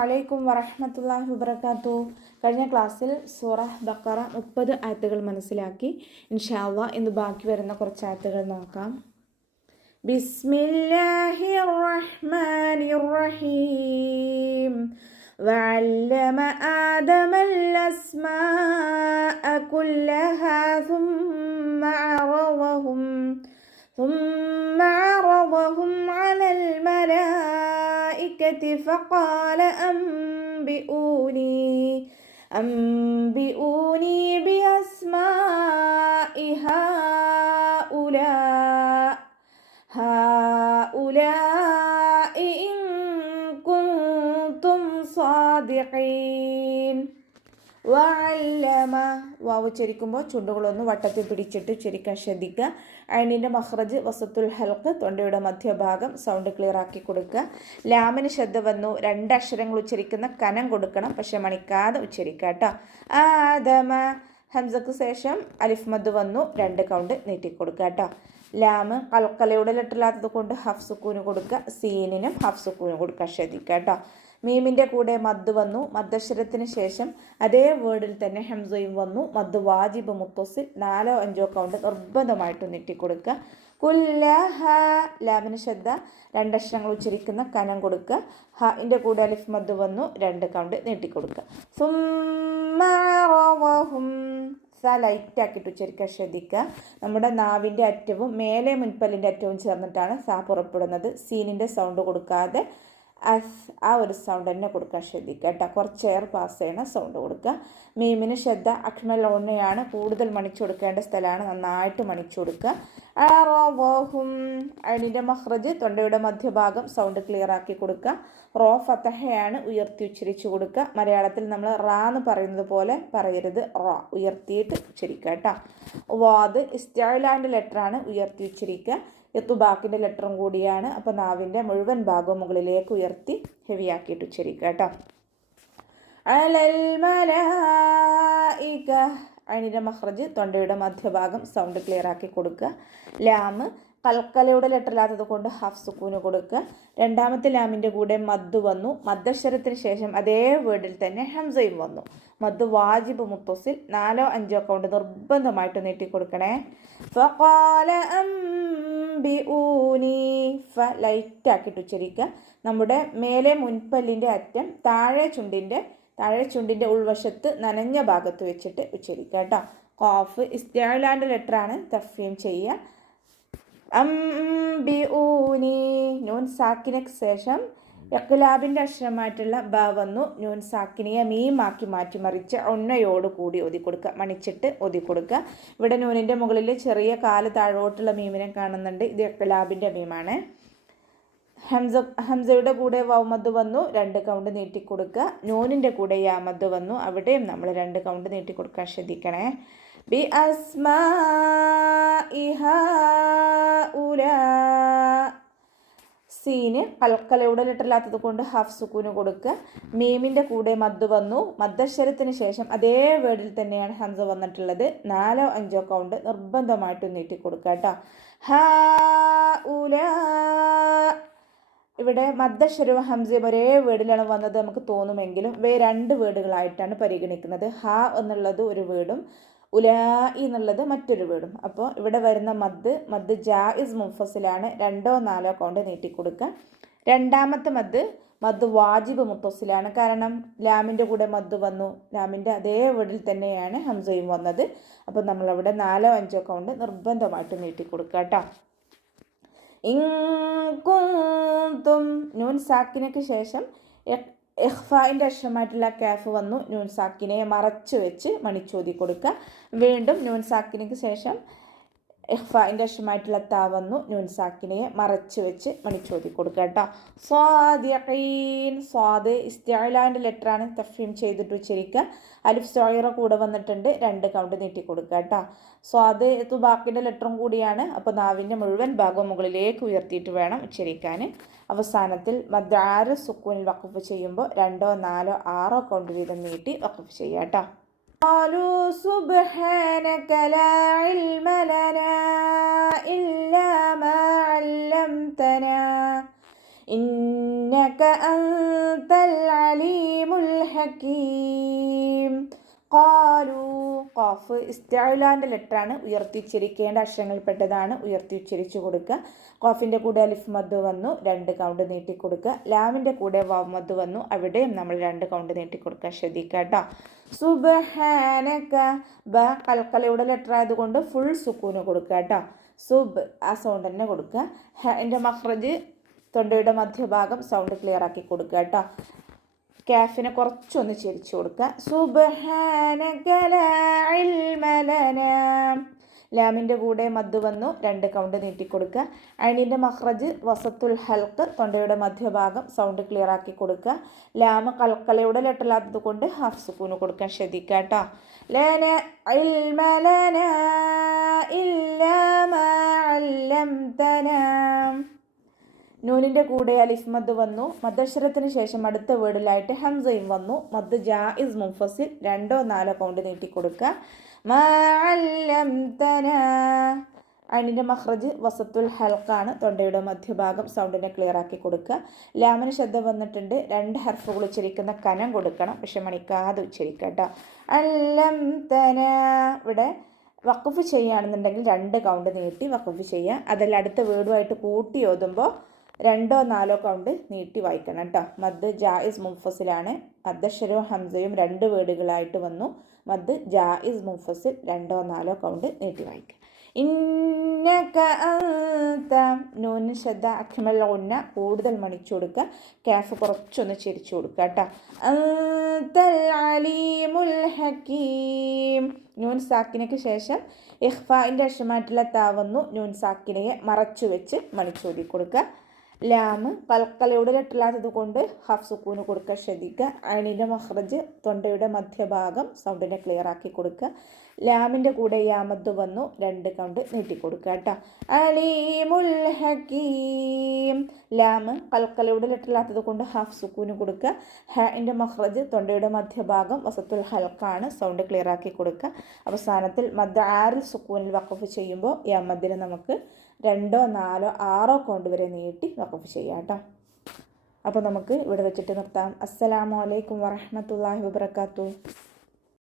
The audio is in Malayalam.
അലൈക്കും വറഹ്മത്തുള്ളാഹി വബറകാതുഹു. കഴിഞ്ഞ ക്ലാസ്സിൽ സൂറ ബഖറ 30 ആയത്തുകൾ മനസ്സിലാക്കി. ഇൻഷാ അല്ലാഹ് ഇന്ന് ബാക്കി വരുന്ന കുറച്ച് ആയത്തുകൾ നോക്കാം. ബിസ്മില്ലാഹിർ റഹ്മാനിർ റഹീം. വഅല്ലമ ആദമൽ അസ്മാഅ കുല്ലഹാ ثم عرضهم على الملائكة فقال أنبئوني بأسماء هؤلاء إن كنتم صادقين. വഅല്ലമ വാവ് ഉച്ചരിക്കുമ്പോൾ ചുണ്ടുകളൊന്ന് വട്ടത്തിൽ പിടിച്ചിട്ട് ഉച്ചരിക്കാൻ ശ്രദ്ധിക്കുക. ഐനിൻ്റെ മഖ്റജ് വസത്തുൽ ഹൽഖ്, തൊണ്ടയുടെ മധ്യഭാഗം, സൗണ്ട് ക്ലിയർ ആക്കി കൊടുക്കുക. ലാമിന് ശ്രദ്ധ വന്നു, 2 അക്ഷരങ്ങൾ ഉച്ചരിക്കുന്ന കനം കൊടുക്കണം, പക്ഷെ മണിക്കാതെ ഉച്ചരിക്കുക കേട്ടോ. ആദമ ഹംസക്ക് ശേഷം അലിഫ് മദ് വന്നു, 2 കൗണ്ട് നീട്ടിക്കൊടുക്കുക കേട്ടോ. ലാമ് കൽക്കലയുടെ ലെറ്ററില്ലാത്തത് കൊണ്ട് ഹഫ് സുക്കൂന് കൊടുക്കുക, സീനിനും ഹഫ് സുക്കൂന് കൊടുക്കുക, ശ്രദ്ധിക്കുക കേട്ടോ. മീമിൻ്റെ കൂടെ മദ് വന്നു, മദ്ദക്ഷരത്തിന് ശേഷം അതേ വേർഡിൽ തന്നെ ഹംസയും വന്നു. മദ് വാജിബ് മുത്തസിൽ 4-5 കൗണ്ട് നിർബന്ധമായിട്ട് നീട്ടിക്കൊടുക്കുക. കുല്ലഹ ലാമിന് ശ്രദ്ധ, 2 അക്ഷരങ്ങൾ ഉച്ചരിക്കുന്ന കനം കൊടുക്കുക. ഹഇൻ്റെ കൂടെ അലിഫ് മദ് വന്നു, 2 കൗണ്ട് നീട്ടിക്കൊടുക്കുക. സുമ്മ അറളഹും ലൈറ്റ് ആക്കിയിട്ട് ഉച്ചരിക്കാൻ ശ്രദ്ധിക്കുക. നമ്മുടെ നാവിൻ്റെ അറ്റവും മേലെ മുൻപല്ലിൻ്റെ അറ്റവും ചേർന്നിട്ടാണ് സാ പുറപ്പെടുന്നത്. സീനിൻ്റെ സൗണ്ട് കൊടുക്കാതെ ആ ഒരു സൗണ്ട് തന്നെ കൊടുക്കാൻ ശ്രദ്ധിക്കുക കേട്ടോ. കുറച്ച് എയർ പാസ് ചെയ്യണ സൗണ്ട് കൊടുക്കുക. മീമിന് ശ്രദ്ധ, അക്മൽ ഓണയാണ്, കൂടുതൽ മണിച്ചു കൊടുക്കേണ്ട സ്ഥലമാണ്, നന്നായിട്ട് മണിച്ചു കൊടുക്കുക. അഴിൻ്റെ മഖ്റജ് തൊണ്ടയുടെ മധ്യഭാഗം, സൗണ്ട് ക്ലിയർ ആക്കി കൊടുക്കുക. റോ ഫതഹയാണ്, ഉയർത്തി ഉച്ചരിച്ചു കൊടുക്കുക. മലയാളത്തിൽ നമ്മൾ റാ എന്ന് പറയുന്നത് പോലെ പറയരുത്, റ ഉയർത്തിയിട്ട് ഉച്ചരിക്കുക കേട്ടോ. വാദ് ഇസ്തിഅലാൻ്റെ ലെറ്ററാണ്, ഉയർത്തി ഉച്ചരിക്കുക. യത്തുബാക്കിൻ്റെ ലെറ്ററും കൂടിയാണ്, അപ്പോൾ നാവിൻ്റെ മുഴുവൻ ഭാഗവും മുകളിലേക്ക് ഉയർത്തി ഹെവിയാക്കിയിട്ട് ഉച്ചരിക്കുക കേട്ടോ. അലൽ മലായിക അയിനിൻ്റെ മഖ്റജ് തൊണ്ടയുടെ മധ്യഭാഗം, സൗണ്ട് ക്ലിയർ ആക്കി കൊടുക്കുക. ലാമ് കൽക്കലയുടെ ലെറ്ററില്ലാത്തത് കൊണ്ട് ഹാഫ് സുക്കൂന് കൊടുക്കുക. 2ാമത്തെ ലാമിൻ്റെ കൂടെ മദ് വന്നു, മദ്ദക്ഷരത്തിന് ശേഷം അതേ വേർഡിൽ തന്നെ ഹംസയും വന്നു. മദ് വാജിബ് മുത്തസിൽ 4-5 കൗണ്ട് നിർബന്ധമായിട്ട് നീട്ടിക്കൊടുക്കണേ. ഫഖാല അംബിഊനി ലൈറ്റ് ആക്കിയിട്ട് ഉച്ചരിക്കുക. നമ്മുടെ മേലെ മുൻപല്ലിൻ്റെ അറ്റം താഴെ ചുണ്ടിൻ്റെ ഉൾവശത്ത് നനഞ്ഞ ഭാഗത്ത് വെച്ചിട്ട് ഉച്ചരിക്കുക കേട്ടോ. ഖാഫ് ഇസ്തിഅലാൻ്റെ ലെറ്ററാണ്, തഫ്ഹീം ചെയ്യുക. അംബിഊനി നൂൻ സാക്കിനക്ക് ശേഷം ഇഖ്ലാബിൻ്റെ അക്ഷരമായിട്ടുള്ള ബ വന്നു. നൂൻ സാക്കിനിയെ മീമാക്കി മാറ്റിമറിച്ച് ഉണ്ണയോട് കൂടി ഓതി കൊടുക്കുക, മണിച്ചിട്ട് ഓതി കൊടുക്കുക. ഇവിടെ നൂനിൻ്റെ മുകളിൽ ചെറിയ കാല് താഴോട്ടുള്ള മീമിനെ കാണുന്നുണ്ട്, ഇത് ഇഖ്ലാബിൻ്റെ മീമാണ്. ഹംസയുടെ കൂടെ വൗമദ് വന്നു, 2 കൗണ്ട് നീട്ടിക്കൊടുക്കുക. നൂനിൻ്റെ കൂടെ യാമദ് വന്നു, അവിടെയും നമ്മൾ 2 കൗണ്ട് നീട്ടിക്കൊടുക്കാൻ ശ്രദ്ധിക്കണേ. ബി അസ്മാഇ ഹഉലാ സീന് കൽക്കലയുടെ ലെറ്ററില്ലാത്തത് കൊണ്ട് ഹാഫ് സുക്കൂന് കൊടുക്കുക. മീമിൻ്റെ കൂടെ മദ് വന്നു, മദ്ദക്ഷരത്തിന് ശേഷം അതേ വേർഡിൽ തന്നെയാണ് ഹംസ വന്നിട്ടുള്ളത്. 4-5 കൗണ്ട് നിർബന്ധമായിട്ട് നീട്ടിക്കൊടുക്കുക കേട്ടോ. ഹഉലാ ഇവിടെ മദ്ദക്ഷരവും ഹംസയും ഒരേ വേർഡിലാണ് വന്നത് നമുക്ക് തോന്നുമെങ്കിലും 2 വേർഡുകളായിട്ടാണ് പരിഗണിക്കുന്നത്. ഹ എന്നുള്ളത് ഒരു വേർഡും ഉലാഇ എന്നുള്ളത് മറ്റൊരു വേർഡും. അപ്പോൾ ഇവിടെ വരുന്ന മദ് ജായിസ് മുൻഫസിലാണ്, 2-4 കൗണ്ട് നീട്ടിക്കൊടുക്കുക. 2ാമത്തെ മദ് വാജിബ് മുത്തസിലാണ്, കാരണം ലാമിൻ്റെ കൂടെ മദ് വന്നു, ലാമിൻ്റെ അതേ വേർഡിൽ തന്നെയാണ് ഹംസയും വന്നത്. അപ്പോൾ നമ്മളവിടെ 4-5 കൗണ്ട് നിർബന്ധമായിട്ട് നീട്ടിക്കൊടുക്കുക കേട്ടോ. ഇൻകുന്തും നൂൻ സാക്കിനയ്ക്ക് ശേഷം ഇഖ്ഫായിൻ്റെ അക്ഷരമായിട്ടുള്ള കാഫ് വന്നു, നൂൻ സാക്കിനയെ മറച്ചു വെച്ച് മണിച്ചോതി കൊടുക്കുക. വീണ്ടും നൂൻ സാക്കിനയ്ക്ക് ശേഷം ഇഖ്ഫായിൻ്റെ അക്ഷരമായിട്ടുള്ള താ വന്നു, നൂൻ സാക്കിനയെ മറച്ചു വെച്ച് മണിച്ചോതി കൊടുക്കുക കേട്ടോ. സ്വാദിഖീൻ സ്വാദ് ഇസ്തിഅലാൻ്റെ ലെറ്ററാണ്, തഫ്ഹീം ചെയ്തിട്ട് ഉച്ചരിക്കുക. അലിഫ് സോയിറ കൂടെ വന്നിട്ടുണ്ട്, 2 കൗണ്ട് നീട്ടിക്കൊടുക്കുക കേട്ടോ. സ്വാദ് തുബാക്കിൻ്റെ ലെറ്ററും കൂടിയാണ്, അപ്പോൾ നാവിൻ്റെ മുഴുവൻ ഭാഗവും മുകളിലേക്ക് ഉയർത്തിയിട്ട് വേണം ഉച്ചരിക്കാൻ. അവസാനത്തിൽ മദ് ആറ് സുക്കൂനിൽ വഖഫ് ചെയ്യുമ്പോൾ 2-4-6 കൗണ്ട് വീതം നീട്ടി വഖഫ് ചെയ്യുക കേട്ടോ. قالوا سبحانك لا علم لنا إلا ما علمتنا إنك أنت العليم ഹക്കീം. ഖാലു ഖാഫ് ഇസ്തിഅലാന്റെ ലെറ്ററാണ്, ഉയർത്തിയുച്ചരിക്കേണ്ട അക്ഷരങ്ങളിൽപ്പെട്ടതാണ്, ഉയർത്തിയുച്ചരിച്ചു കൊടുക്കുക. ഖാഫിൻ്റെ കൂടെ അലിഫ് മദ് വന്നു, 2 കൗണ്ട് നീട്ടിക്കൊടുക്കുക. ലാമിൻ്റെ കൂടെ വാവ് മദ് വന്നു, അവിടെയും നമ്മൾ 2 കൗണ്ട് നീട്ടിക്കൊടുക്കുക. ശ്രദ്ധിക്കുക കേട്ടോ. സുബ്ഹാനക ബ കൽക്കലയുടെ ലെറ്റർ ആയതുകൊണ്ട് ഫുൾ സുക്കൂന് കൊടുക്കുക കേട്ടോ. സുബ് ആ സൗണ്ട് തന്നെ കൊടുക്കുക. എൻ്റെ മഖ്റജ് തൊണ്ടയുടെ മധ്യഭാഗം സൗണ്ട് ക്ലിയർ ആക്കി കൊടുക്കുക കേട്ടോ. കാഫിനെ കുറച്ചൊന്ന് ചെരിച്ചു കൊടുക്കുക. സുബ്ഹാനക ലാ ഇൽമ ലനാ. ലാമിൻ്റെ കൂടെ മദ് വന്നു, 2 കൗണ്ട് നീട്ടിക്കൊടുക്കുക. ഐനിൻ്റെ മഖ്റജ് വസത്തുൽ ഹൽക്ക് തൊണ്ടയുടെ മധ്യഭാഗം സൗണ്ട് ക്ലിയർ ആക്കി കൊടുക്കുക. ലാമ് കൽക്കലയുടെ ലെറ്ററിലാത്തത് കൊണ്ട് ഹാഫ് സുക്കൂന് കൊടുക്കാൻ ശ്രദ്ധിക്കുക കേട്ടോ. ലന ഇൽമ ലനാ ഇല്ലാ മാ അല്ലംതനാ. നൂനിൻ്റെ കൂടെ അലിഫ് മദ് വന്നു, മദ്ദക്ഷരത്തിന് ശേഷം അടുത്ത വേർഡിലായിട്ട് ഹംസയും വന്നു. മദ് ജായിസ് മുൻഫസിൽ 2 or 4 കൗണ്ട് നീട്ടിക്കൊടുക്കുക. മാ അല്ലംതനാ. അതിൻ്റെ മഖ്റജ് വസത്തുൽ ഹൽക്കാണ്, തൊണ്ടയുടെ മധ്യഭാഗം സൗണ്ടിനെ ക്ലിയർ ആക്കി കൊടുക്കുക. ലാമിന് ശബ്ദ വന്നിട്ടുണ്ട്, 2 ഹർഫുകൾ ഉച്ചരിക്കുന്ന കനം കൊടുക്കണം, പക്ഷെ മണിക്കാതെ ഉച്ചരിക്കുക കേട്ടോ. അല്ലംതനാ. ഇവിടെ വഖഫ് ചെയ്യുകയാണെന്നുണ്ടെങ്കിൽ 2 കൗണ്ട് നീട്ടി വഖഫ് ചെയ്യുക. അതെല്ലാം അടുത്ത വേർഡുമായിട്ട് കൂട്ടി ഓതുമ്പോൾ 2 or 4 കൗണ്ട് നീട്ടി വായിക്കണം കേട്ടോ. മദ് ജായിസ് മുൻഫസിലാണ്, മദ്ദക്ഷരവും ഹംസയും 2 വേർഡുകളായിട്ട് വന്നു. മദ് ജായിസ് മുൻഫസിൽ 2 or 4 കൗണ്ട് നീട്ടി വായിക്കുക. ഇന്നക അൻത നൂൻ ശദ്ദ അക്മൽ ഉന്ന കൂടുതൽ മണിച്ചു കൊടുക്കുക. കാഫ് കുറച്ചൊന്ന് ചെരിച്ചു കൊടുക്കുക കേട്ടോ. അൻതൽ അലീമുൽ ഹക്കീം. നൂൻ സാക്കിനയ്ക്ക് ശേഷം ഇഖ്ഫാഇൻ്റെ അക്ഷരമായിട്ടുള്ള താ വന്നു, നൂൻ സാക്കിനയെ മറച്ചു വെച്ച് മണിച്ചോതി കൊടുക്കുക. ലാമ് കൽക്കലയുടെ ലെറ്ററിലാത്തത് കൊണ്ട് ഹാഫ് സുക്കൂന് കൊടുക്കുക. ശ്രദ്ധിക്കുക. ഐനിൻ്റെ മഖ്റജ് തൊണ്ടയുടെ മധ്യഭാഗം സൗണ്ടിനെ ക്ലിയർ ആക്കി കൊടുക്കുക. ലാമിൻ്റെ കൂടെ യാമദ് വന്നു, 2 കൗണ്ട് നീട്ടിക്കൊടുക്കുക കേട്ടോ. അലീമുൽ ഹക്കീം. ലാമ് കൽക്കലയുടെ ലെറ്ററിലാത്തത് കൊണ്ട് ഹാഫ് സുക്കൂന് കൊടുക്കുക. ഹാഇൻ്റെ മഖ്റജ് തൊണ്ടയുടെ മധ്യഭാഗം വസത്തുൽ ഹൽക്കാണ്, സൗണ്ട് ക്ലിയർ ആക്കി കൊടുക്കുക. അവസാനത്തിൽ മദ് ആറിൽ സുക്കൂനിൽ വഖഫ് ചെയ്യുമ്പോൾ യാമദിനെ നമുക്ക് 2 or 4 or 6 കൗണ്ട് വരെ നീട്ടി വഖഫ് ചെയ്യാം കേട്ടോ. അപ്പോൾ നമുക്ക് ഇവിടെ വെച്ചിട്ട് നിർത്താം. അസ്സലാമു അലൈക്കും വറഹ്മത്തുള്ളാഹി വബറകാതുഹു.